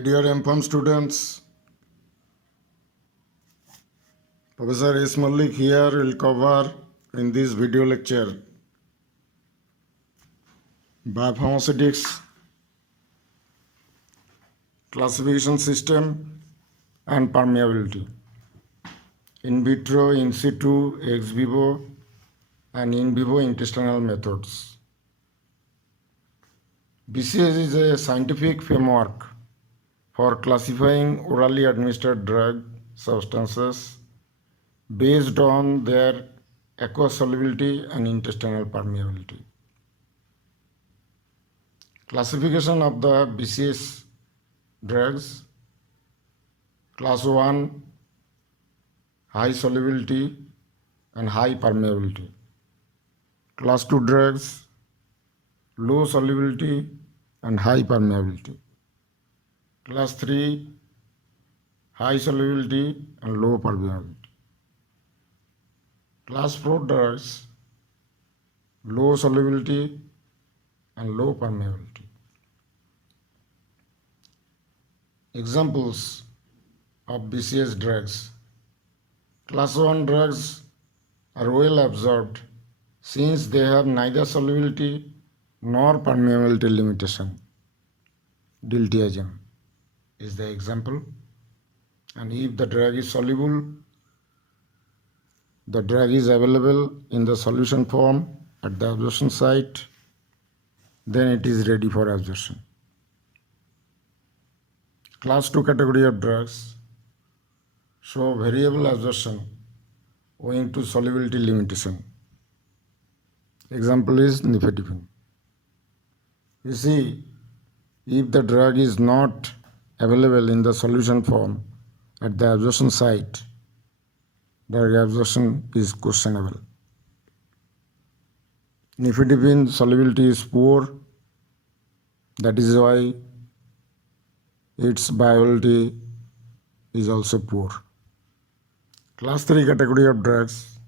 Dear M.Pharm students, Professor S. Mallick here will cover in this video lecture Biopharmaceutics Classification System and Permeability, in vitro, in situ, ex vivo and in vivo intestinal methods. BCS is a scientific framework for classifying orally administered drug substances based on their aqueous solubility and intestinal permeability. Classification of the BCS drugs: class 1, high solubility and high permeability; class 2 drugs, low solubility and high permeability; class 3, high solubility and low permeability; class 4 drugs, low solubility and low permeability. Examples of BCS drugs: class 1 drugs are well absorbed since they have neither solubility nor permeability limitation. Diltiazem is the example, and if the drug is soluble, the drug is available in the solution form at the absorption site, then it is ready for absorption. Class 2 category of drugs show variable absorption owing to solubility limitation. Example is nifedipine. You see, if the drug is not available in the solution form at the absorption site, drug absorption is questionable. Nifedipine solubility is poor, that is why its bioavailability is also poor. Class 3 category of drugs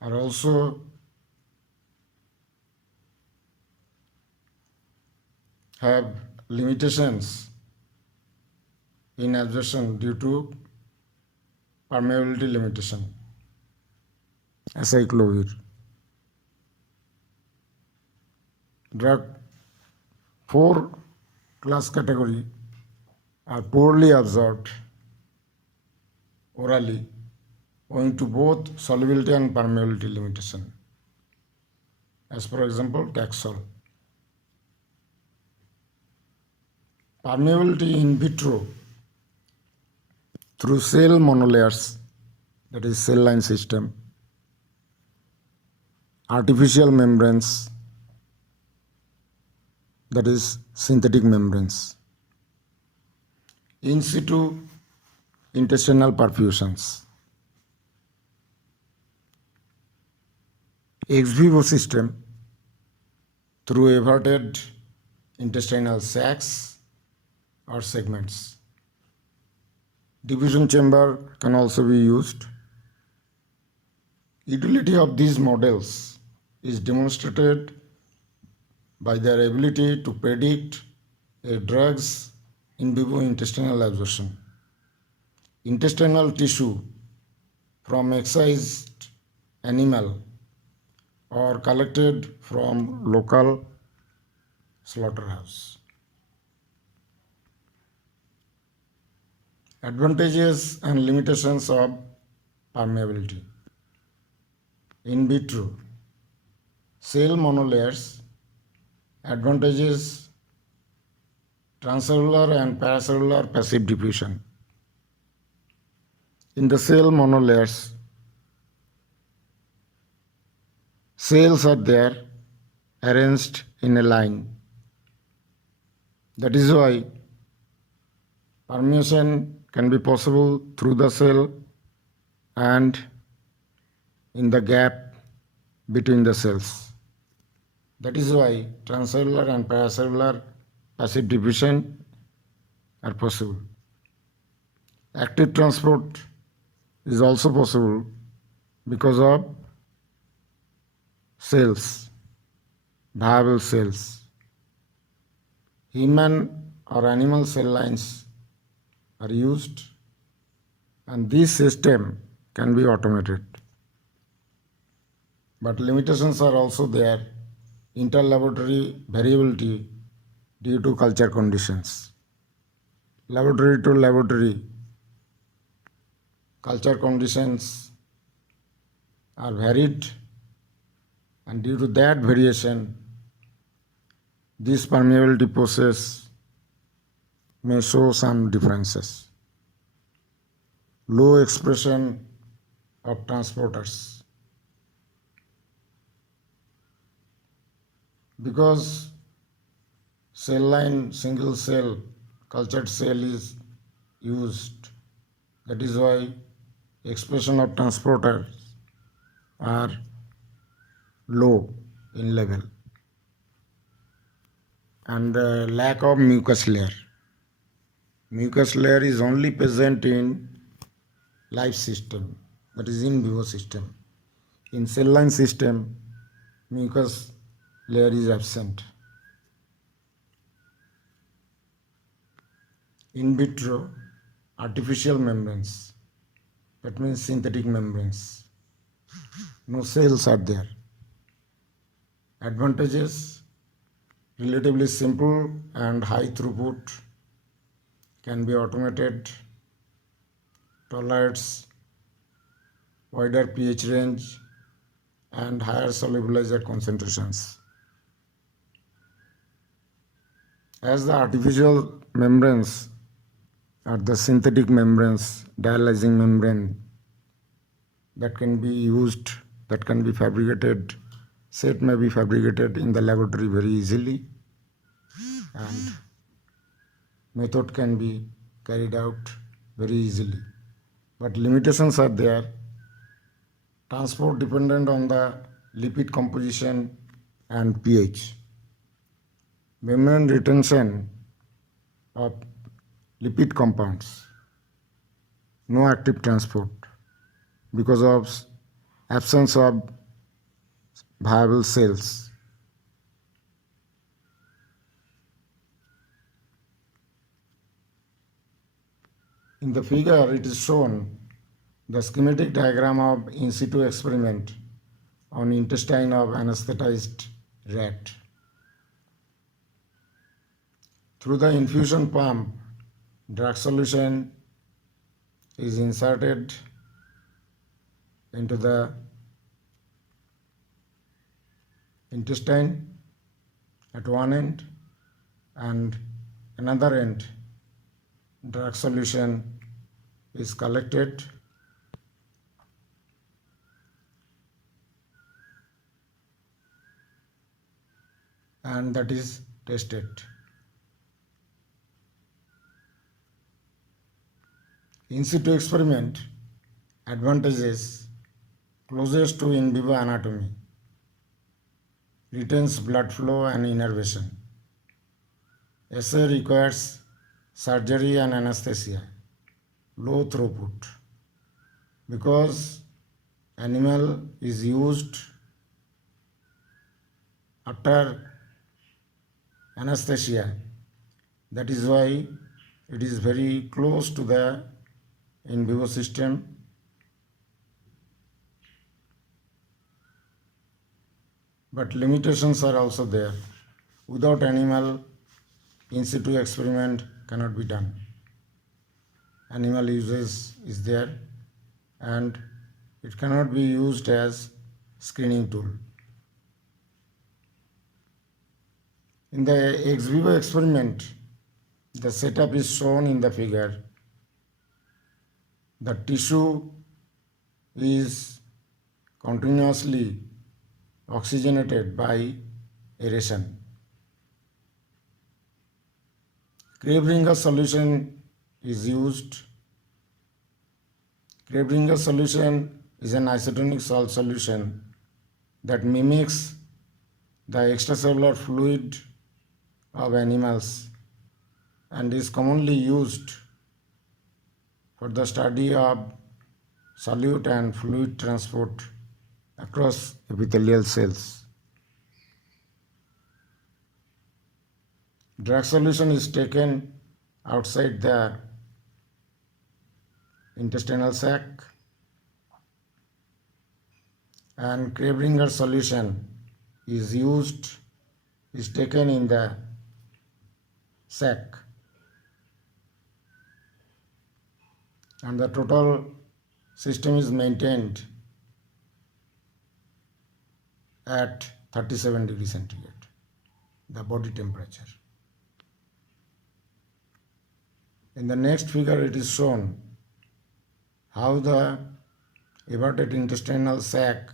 are also have limitations in absorption due to permeability limitation. Acyclovir. Drug 4 class category are poorly absorbed orally owing to both solubility and permeability limitation. As for example, Taxol. Permeability in vitro through cell monolayers, that is cell line system, artificial membranes, that is synthetic membranes, in situ intestinal perfusions, ex vivo system through everted intestinal sacs or segments. Diffusion chamber can also be used. Utility of these models is demonstrated by their ability to predict a drug's in vivo intestinal absorption. Intestinal tissue from excised animal or collected from local slaughterhouse. Advantages and limitations of permeability. In vitro, cell monolayers. Advantages: transcellular and paracellular passive diffusion. In the cell monolayers, cells are there arranged in a line. That is why permeation can be possible through the cell and in the gap between the cells. That is why transcellular and paracellular passive diffusion are possible. Active transport is also possible because of cells, viable cells. Human or animal cell lines are used, and this system can be automated. But limitations are also there, interlaboratory variability due to culture conditions. Laboratory to laboratory, culture conditions are varied, and due to that variation, this permeability process may show some differences. Low expression of transporters. Because cell line single cell cultured cell is used, that is why expression of transporters are low in level, and lack of mucus layer. Mucus layer is only present in live system, that is in vivo system. In cell line system, mucus layer is absent. In vitro, artificial membranes, that means synthetic membranes. No cells are there. Advantages: relatively simple and high throughput, can be automated, tolerates wider pH range and higher solubilizer concentrations. As the artificial membranes are the synthetic membranes, dialyzing membrane that can be used, that can be fabricated, set may be fabricated in the laboratory very easily, and method can be carried out very easily. But limitations are there. Transport dependent on the lipid composition and pH. Membrane retention of lipid compounds. No active transport because of absence of viable cells. In the figure, it is shown the schematic diagram of in situ experiment on intestine of anesthetized rat. Through the infusion pump, drug solution is inserted into the intestine at one end, and another end drug solution is collected and that is tested. In situ experiment advantages: closest to in vivo anatomy, retains blood flow and innervation. Assay requires surgery and anesthesia, low throughput. Because animal is used after anesthesia, that is why it is very close to the in vivo system. But limitations are also there. Without animal, in situ experiment cannot be done. Animal uses is there, and it cannot be used as screening tool. In the ex vivo experiment, the setup is shown in the figure. The tissue is continuously oxygenated by aeration. Krabs-Ringa solution is used. Krabs-Ringa solution is an isotonic salt solution that mimics the extracellular fluid of animals and is commonly used for the study of solute and fluid transport across epithelial cells. Drug solution is taken outside the intestinal sac, and Krabringer solution is taken in the sac, and the total system is maintained at 37 degrees centigrade, the body temperature. In the next figure it is shown how the everted intestinal sac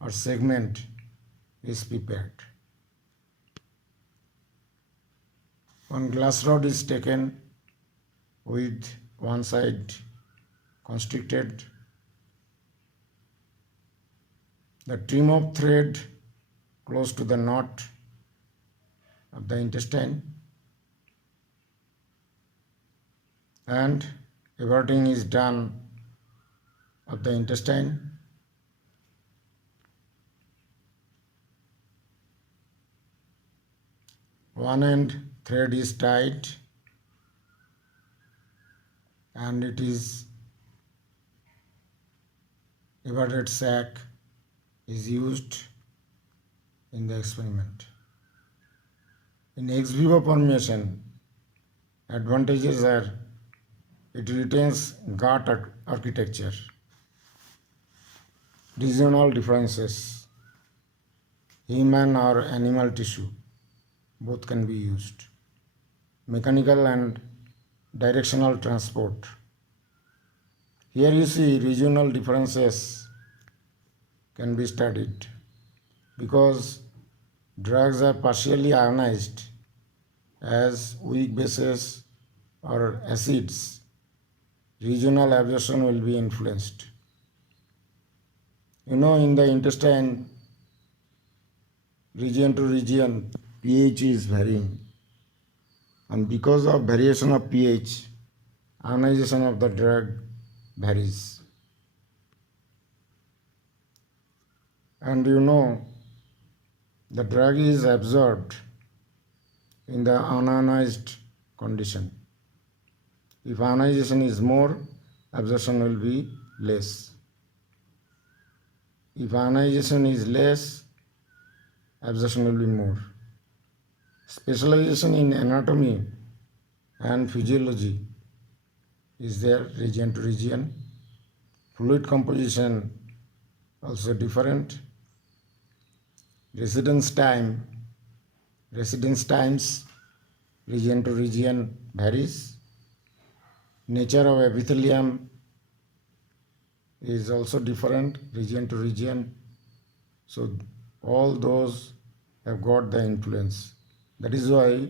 or segment is prepared. One glass rod is taken with one side constricted. The trim of thread close to the knot of the intestine, and everting is done of the intestine. One end thread is tied and it is everted sac is used in the experiment. In ex vivo formulation, advantages are it retains gut architecture, regional differences, human or animal tissue, both can be used, mechanical and directional transport. Here you see regional differences can be studied because drugs are partially ionized as weak bases or acids. Regional absorption will be influenced. In the intestine, region to region, pH is varying, and because of variation of pH, ionization of the drug varies. And the drug is absorbed in the unionized condition. If ionization is more, absorption will be less. If ionization is less, absorption will be more. Specialization in anatomy and physiology is there region to region. Fluid composition also different. Residence times region to region varies. Nature of epithelium is also different region to region. So all those have got the influence. That is why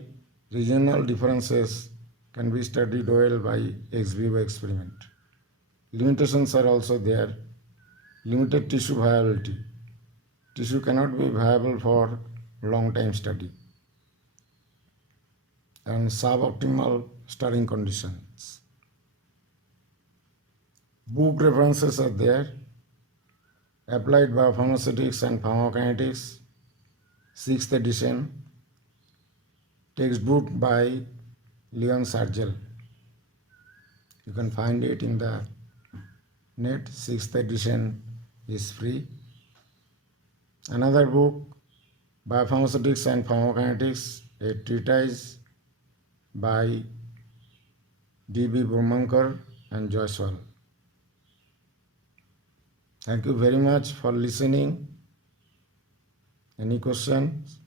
regional differences can be studied well by ex vivo experiment. Limitations are also there. Limited tissue viability. Tissue cannot be viable for long time study. And suboptimal stirring conditions. Book references are there. Applied Biopharmaceutics and Pharmacokinetics, 6th edition. Textbook by Leon Sargel. You can find it in the net. 6th edition is free. Another book, Biopharmaceutics and Pharmacokinetics, a treatise by D.B. Burmankar and Joyce. Thank you very much for listening. Any questions?